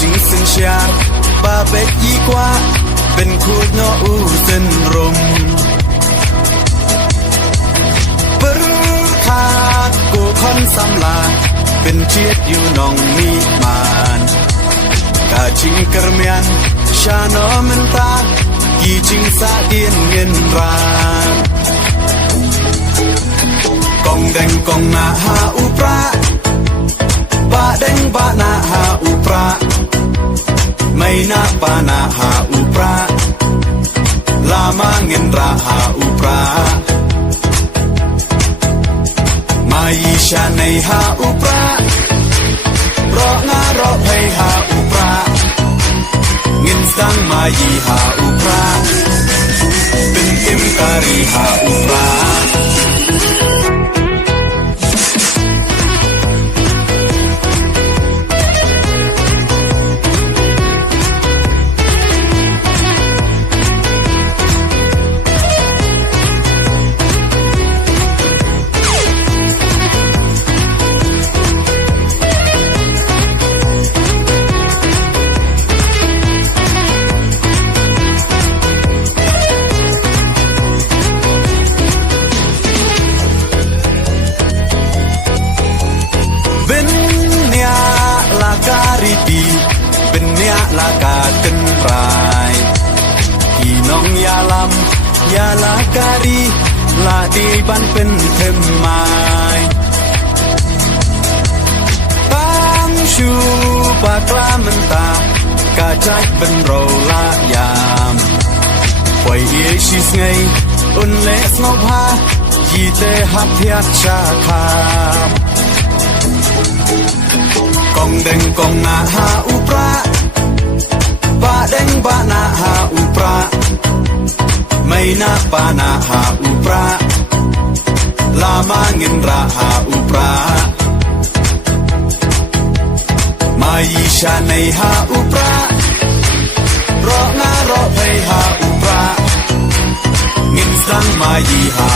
จิงสินเชียบาเบ็ดยี่กว่าเป็นคูดโนอูเส้นรมปรึคากูคอนสำลาเป็นเชียดอยู่นองมีมานกาจิงกระเมียนชาโนมันตากีจิงสาเดียนเงินรานกองแดงกองนาหาอุปราบาแดงบานาหาอุปราไม่นาปานาหาอุปราลามาเงินราหาอุปรามายีชาในหาอุปรารองารอให้หาอุปราเงินสังมายีหาอุปราเป็นเอ็มการีหาอุปราเป็นเนียลากาตึนรายพี่น้องยาลำยาลากาดีลาดีบันเป็นเทมไม้ตามชูปากลามันตากาจักเป็นโรลายามปล่อยเอชิสไงอุนเลสโนภายีเตหับยักชาคากองแดงกองนาหาอุปราบาแดงบานาหาอุปราไม่นาปานาหาอุปราลามาเงินราหาอุปรามายีชาในหาอุปรารองารอให้หาอุปราเงินสังมายีหา